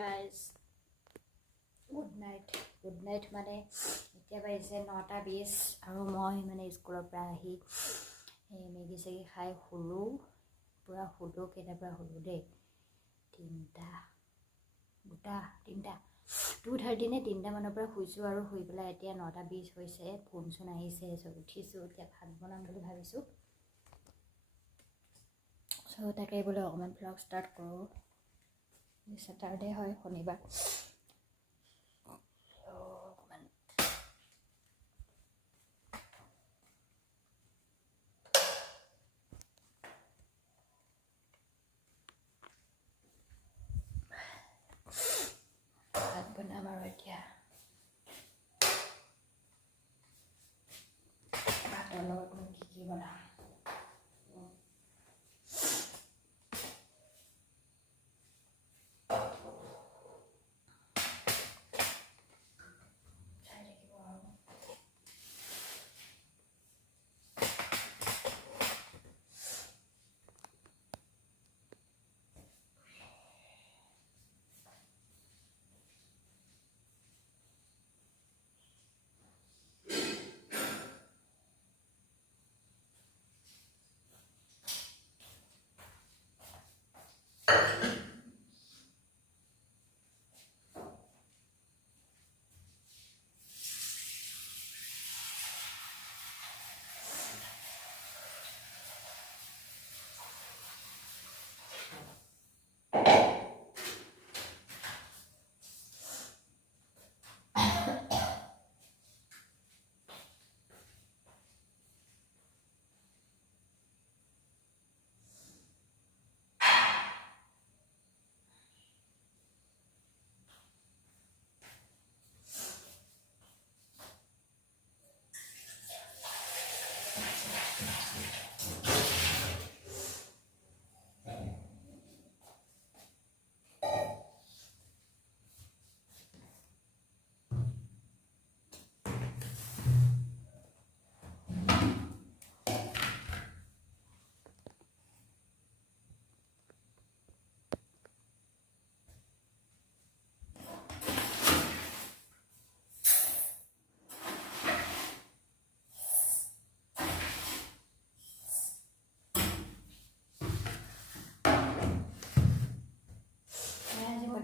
Guys good night মানে এতিয়া বাজিছে 9:20 আৰু মই মানে স্কুলৰ পৰা আহি মেগী চেগি খাই শুলোঁ পূৰা শুলোঁ কেইটাৰ পৰা শুলোঁ দেই 2:30 নে 3টা মানৰ পৰা শুইছোঁ আৰু শুই পেলাই এতিয়া 9:20 হৈছে ফোন চোন আহিছে চব উঠিছোঁ এতিয়া ভাত বনাম বুলি ভাবিছোঁ চ' তাকে বোলে অকণমান ভ্লগ ষ্টাৰ্ট কৰোঁ ছেটাৰডে হয় শনিবাৰ ভাত বনাম আৰু এতিয়া ভাতৰ লগত মই কি বনাম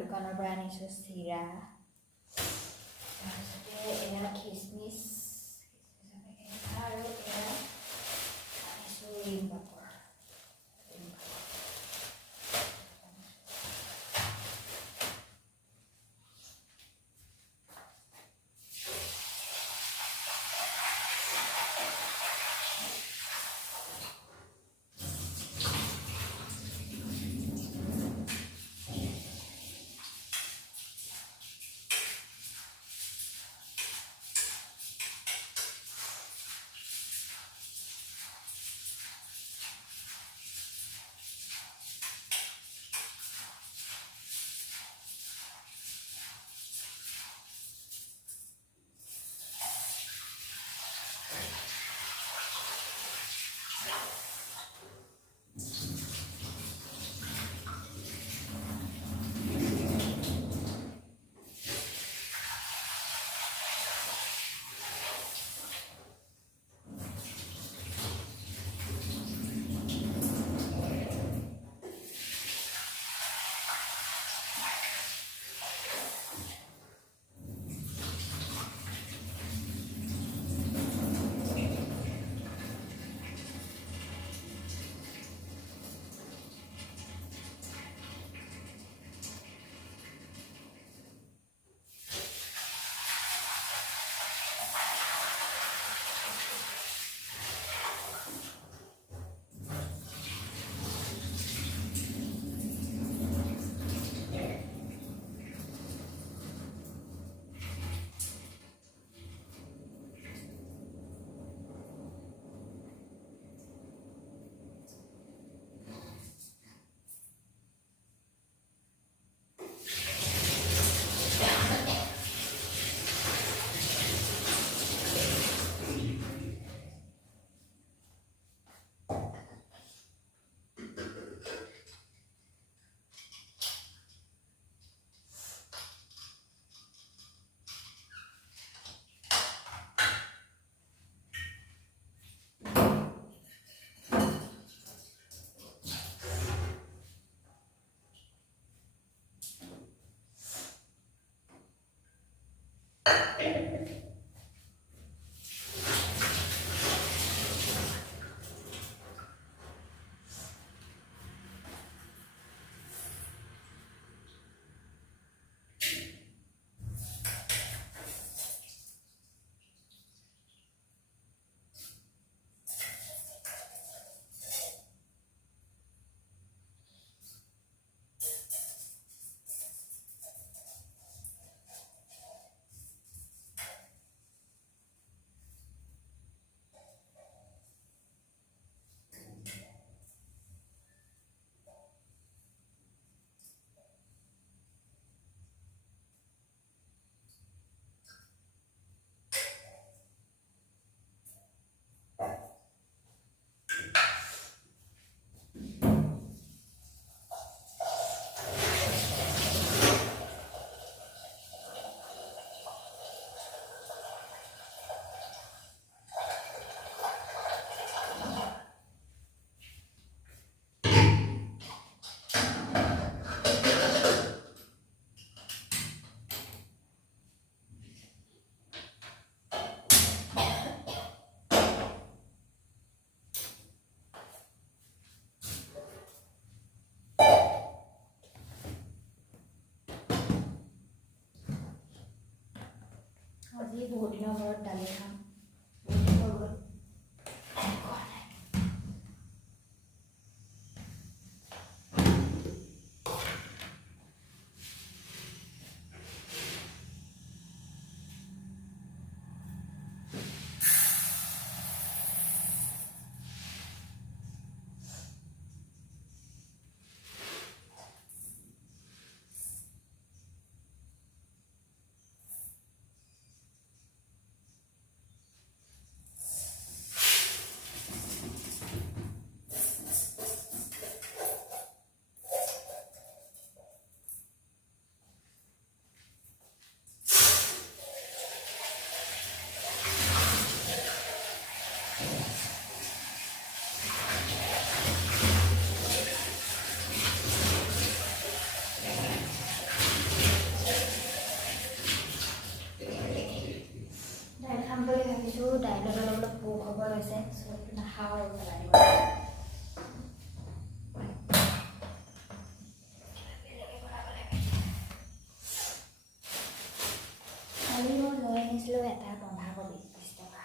দোকানৰ পৰা আনিছোঁ চিৰা তাৰপিছতে এয়া খিচমিচ আৰু এয়া আনিছোঁ ৰিং পাপৰ বহুত দিনৰ মূৰত দালি খাম। বহুত দিনৰ মূৰত খোৱা নাই। দাইল খাম বুলি ভাবিছোঁ, দাইলত অলপ পোক হ'ব লৈছে, চবটো নাখাওঁ আৰু পেলাই দিব। কালি মই লৈ আনিছিলোঁ এটা বন্ধাকবি 20 টকা।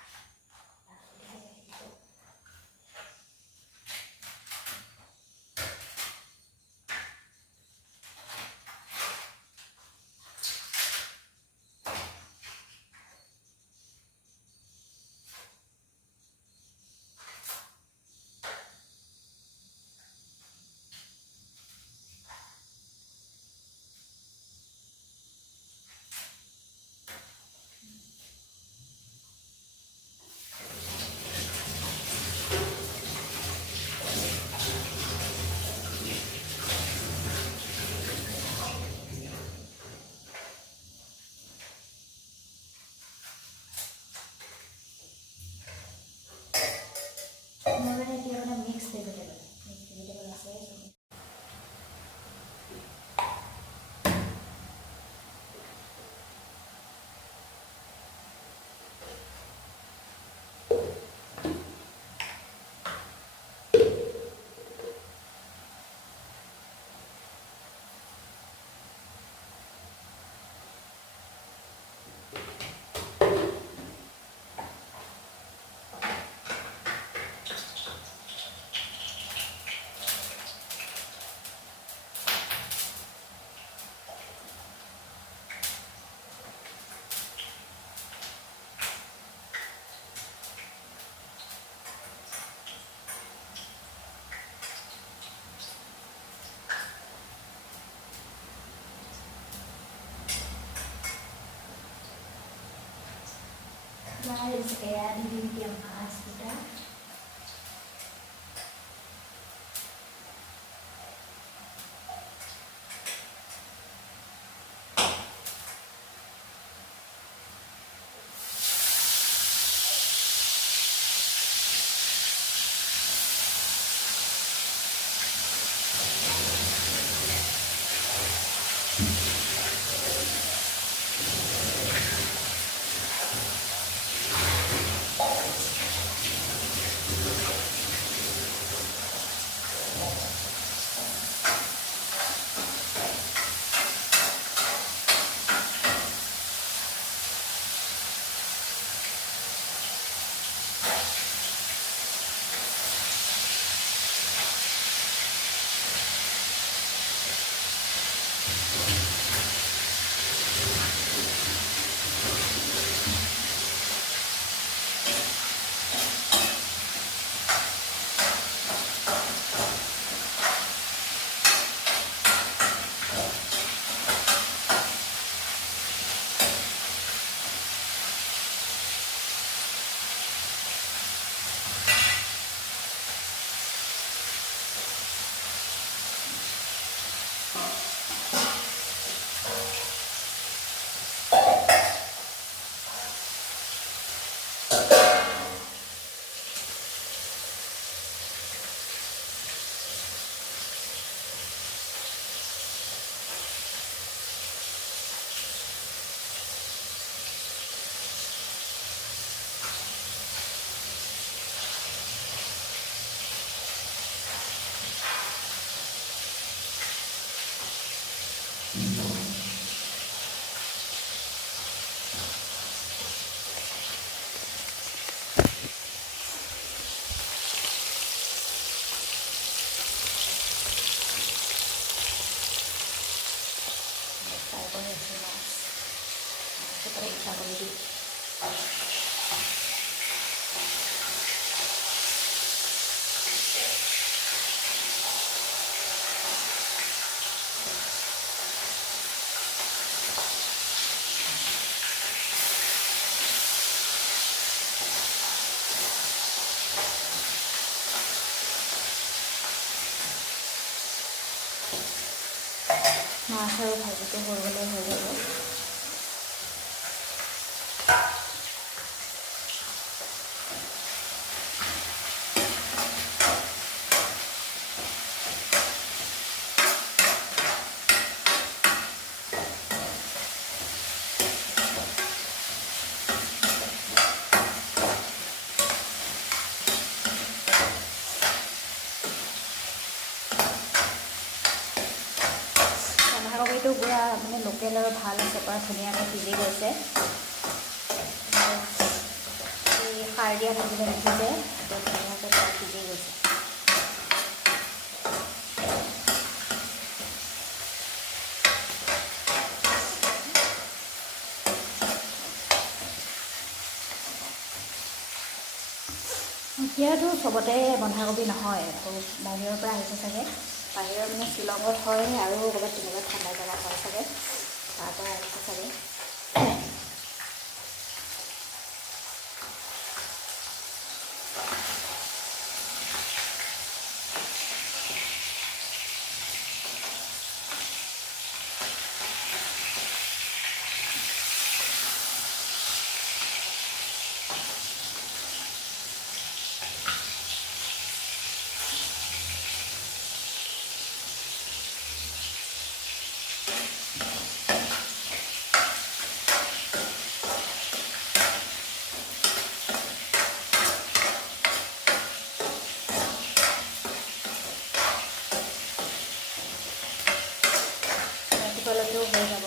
মই মানে এতিয়া মানে মিক্স ভেজিটেবল আছে। Guys, kaya hindi yung ahas kita. Fry কৰি আছোঁ মাছ ইচ্ছা কৰি দিওঁ। মাছ আৰু ভাজিটো কৰিবলৈ হৈ যাব। বন্ধাকবিটো পুৰা মানে লোকেল আৰু ভাল আছে, পুৰা ধুনীয়াকৈ সিজি গৈছে। এই সাৰ দিয়া থাকিলে নিসিজে, ধুনীয়াকৈ পুৰা সিজি গৈছে। এতিয়াতো চবতে বন্ধাকবি নহয়, আকৌ বাহিৰৰ পৰা আহিছে চাগে। বাহিৰৰ মানে শ্বিলঙত হয় আৰু ক'ৰবাত তেনেকুৱা ঠাণ্ডা জেগাত হয় চাগে, তাৰ পৰা আহিছে চাগে। ৰাতিপুৱালৈকেও হৈ যাব।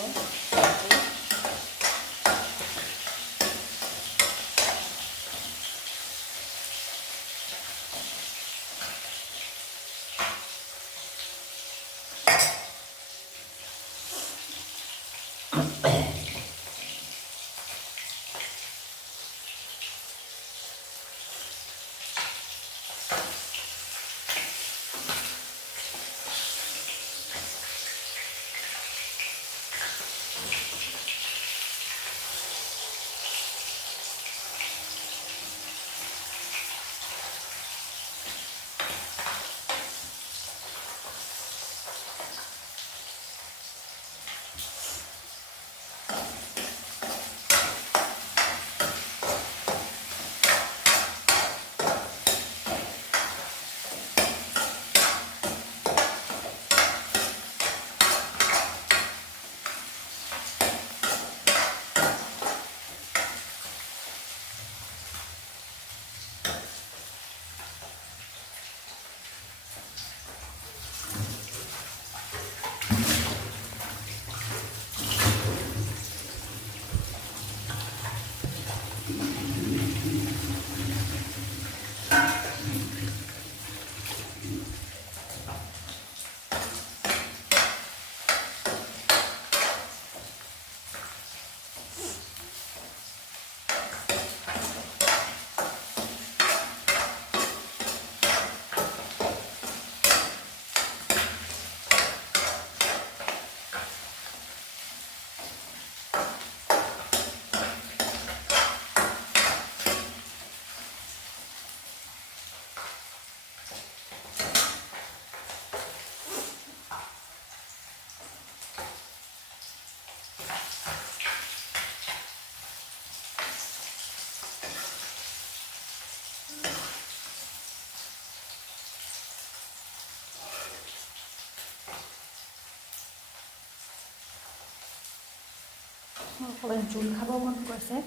অকণমান জোল খাব মন গৈছে,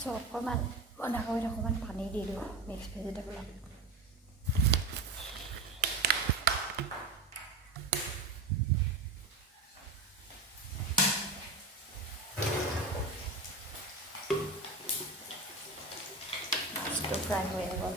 চ' অকণমান বন্ধাকবিত অকণমান পানী দি দিওঁ মিক্স ভেজিটেবলত। মাছটো ফ্ৰাই হৈ গ'ল।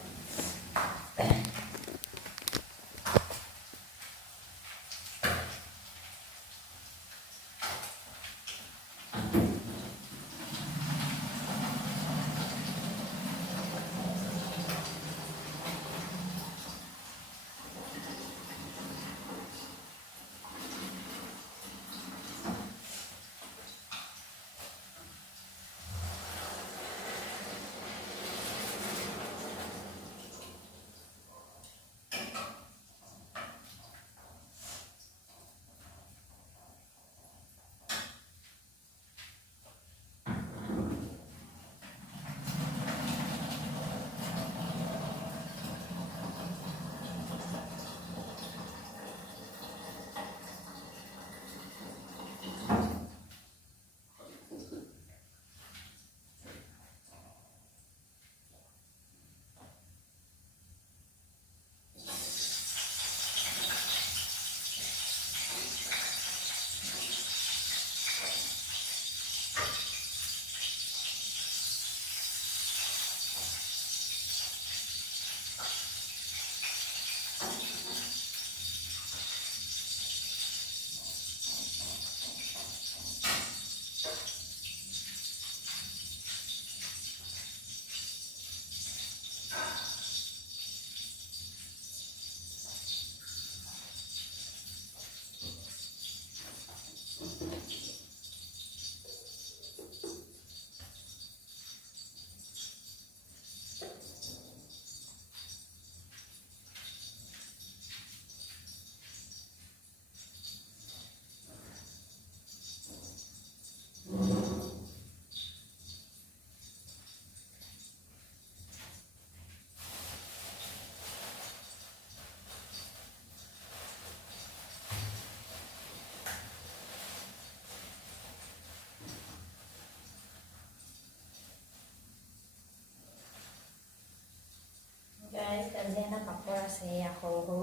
আজি এটা পাপৰ আছে এয়া সৰু সৰু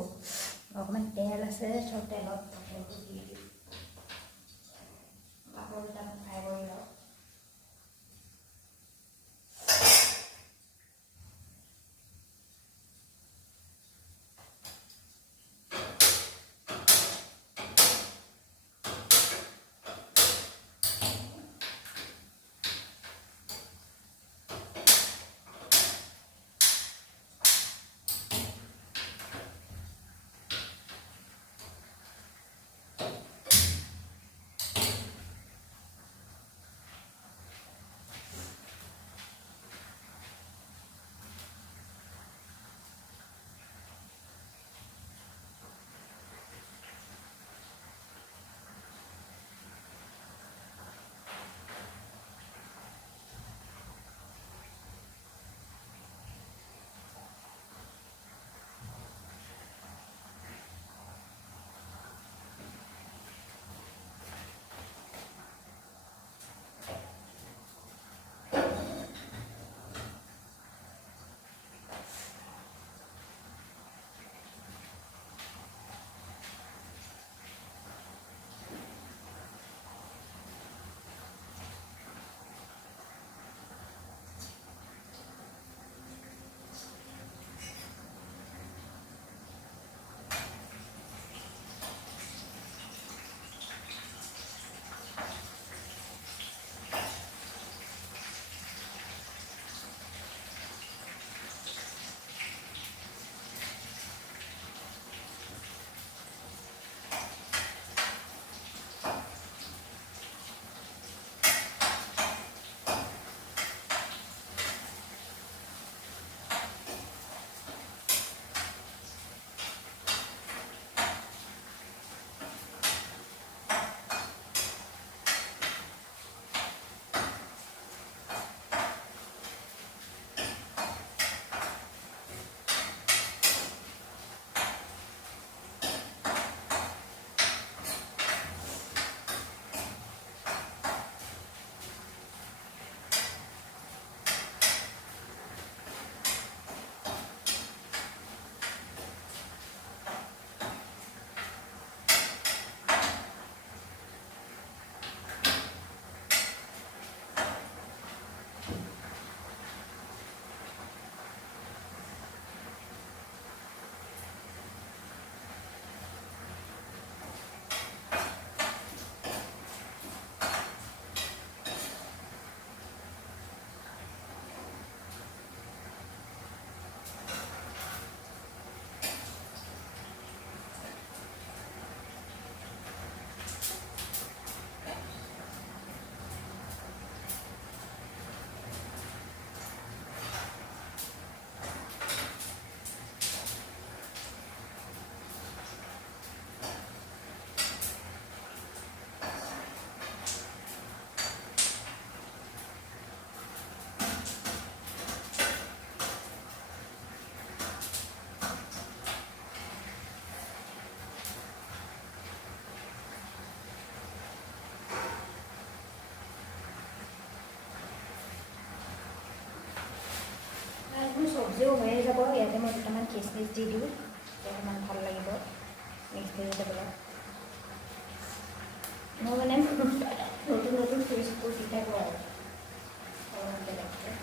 অকণমান তেল আছে চব তেলত পাপৰটো দি দিওঁ পাপৰ দুটামান ফ্ৰাই কৰি লওঁ চব্জিও হৈয়ে যাব। ইয়াতে মই দুটামান খিচমিচ দি দিওঁ, অকণমান ভাল লাগিব মিক্স ভেজিটেবলত। মই মানে নতুন নতুন টুইষ্টবোৰ দি থাকোঁ আৰু অলপমান বেলেগকৈ।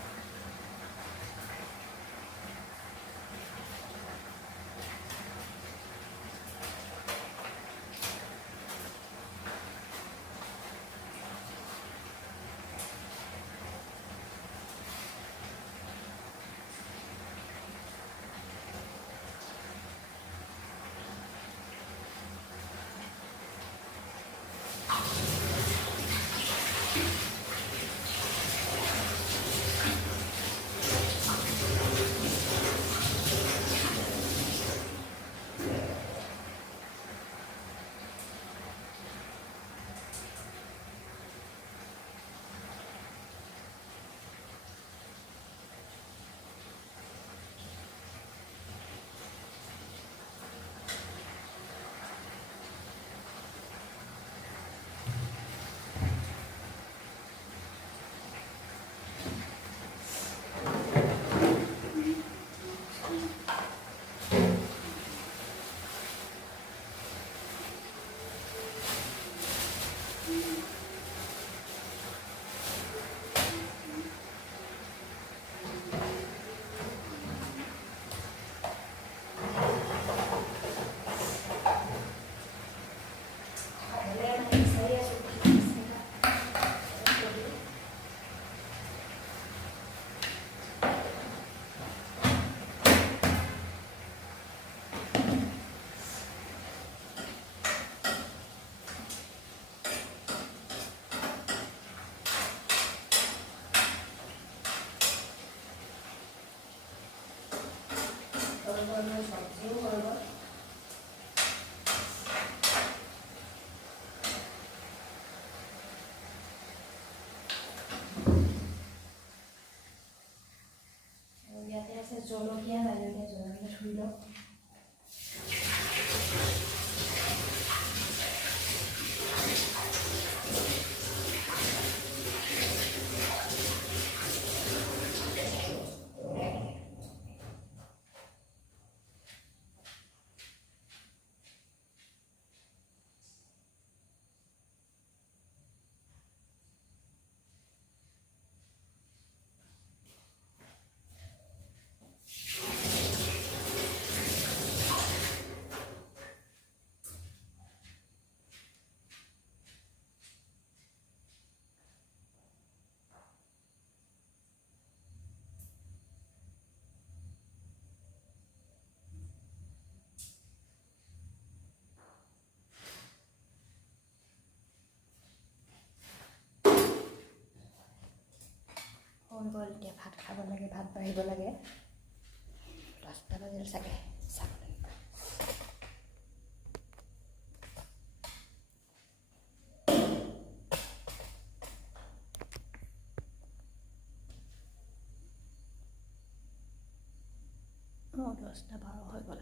চব্জিও হৈ গ'ল। ইয়াতে আছে জলকীয়া, জলকীয়া ধুই লওক। হৈ গ'ল। এতিয়া ভাত খাব লাগে, ভাত বাঢ়িব লাগে। 10টা বাজিল চাগে, চাব লাগিব। মোৰ 10টা 12 হৈ গ'ল।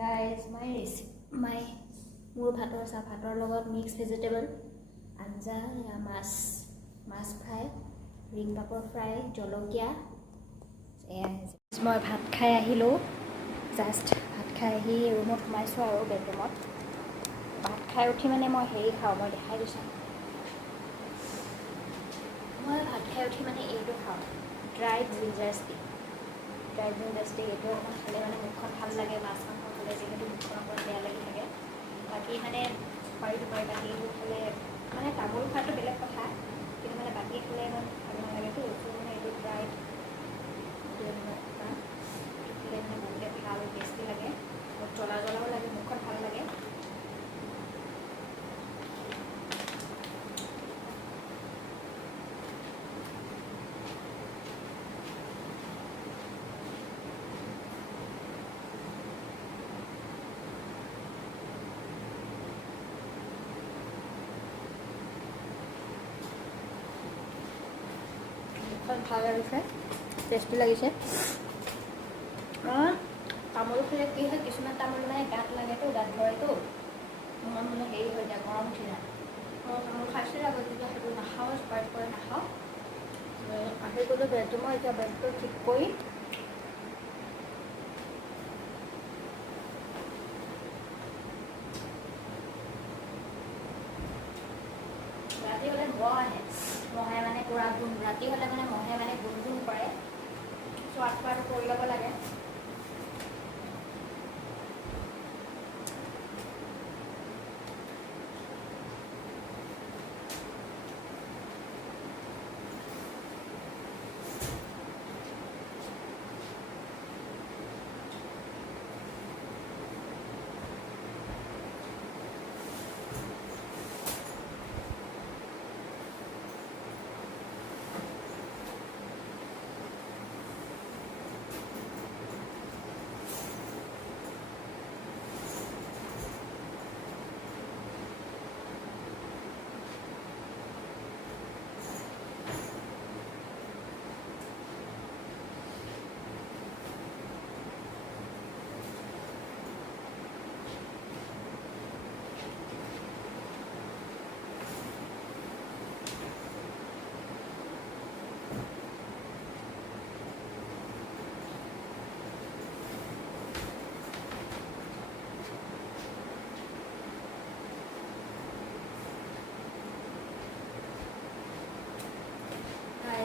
গাইজ মোৰ ভাতৰ লগত মিক্স ভেজিটেবল আঞ্জা, মাছ ফ্ৰাই, ৰিং পাপৰ ফ্ৰাই, জলকীয়া। মই ভাত খাই আহিলোঁ, জাষ্ট ভাত খাই আহি ৰুমত সোমাইছোঁ আৰু বেডৰুমত। ভাত খাই উঠি মানে মই হেৰি খাওঁ, মই দেখাই দিছোঁ। মই ভাত খাই উঠি মানে এইটো খাওঁ, ড্ৰাইড জিঞ্জাৰ ষ্টিক। এইটো অকণমান খালে মানে মুখখন ভাল লাগে, মাছ মাংস খালে যিহেতু মুখখন অকণমান বেয়া লাগি থাকে। বাকী মানে পাৰিব পাৰে, বাকী এইবোৰ খালে মানে তামোল খোৱাটো বেলেগ কথা, কিন্তু মানে বাকী খালে ইমান ভাল নালাগেতো। মানে এইটো ড্ৰাইড খালে মানে বহুতে ভাল, টেষ্টি লাগে, জ্বলাও লাগে, মুখখন ভাল লাগে। ভাল লাগিছে, টেষ্টি লাগিছে। তামোল খালে কি হয়, কিছুমান তামোল মানে গাত লাগেতো, গাত ধৰেতো, মন মানে হেৰি হৈ যায়, গৰম উঠি যায়। তামোল খাইছিলোঁ আগত, তেতিয়া সেইটো নাখাওঁ, স্পাৰ্ট কৰি নাখাওঁ। আহি গ'লোঁ বেডৰুমত, এতিয়া বেডটো ঠিক কৰি ৰাতি হ'লে মহে মানে পূৰা ৰাতি হ'লে মানে মহে মানে গুণগুণ কৰে, ছোৱাত খোৱাটো কৰি ল'ব লাগে।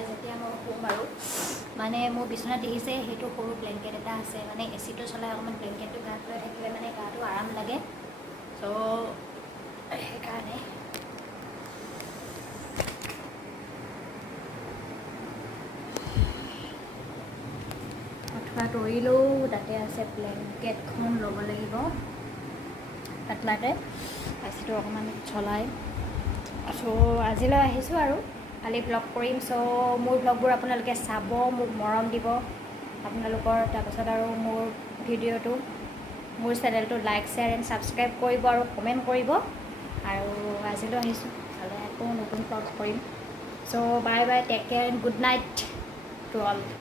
যেতিয়া মই শুম আৰু মানে মোৰ বিচনাত দেখিছে সেইটো সৰু ব্লেংকেট এটা আছে, মানে এচিটো চলাই অকণমান ব্লেংকেটটো গাত লৈ থাকিলে মানে গাটো আৰাম লাগে। চ' সেইকাৰণে আঁঠুৱা তৰিলেও তাতে আছে ব্লেংকেটখন ল'ব লাগিব পাতলাকৈ, এচিটো অকণমান চলাই। চ' আজিলৈ আহিছোঁ আৰু কালি ব্লগ কৰিম। চ' মোৰ ব্লগবোৰ আপোনালোকে চাব, মোক মৰম দিব আপোনালোকৰ। তাৰপাছত আৰু মোৰ ভিডিঅ'টো, মোৰ চেনেলটো লাইক, শ্বেয়াৰ এণ্ড ছাবস্ক্ৰাইব কৰিব আৰু কমেণ্ট কৰিব। আৰু আজিলৈ আহিছোঁ, কাইলৈ আকৌ নতুন ব্লগ কৰিম। So' bye bye, take care and good night to all.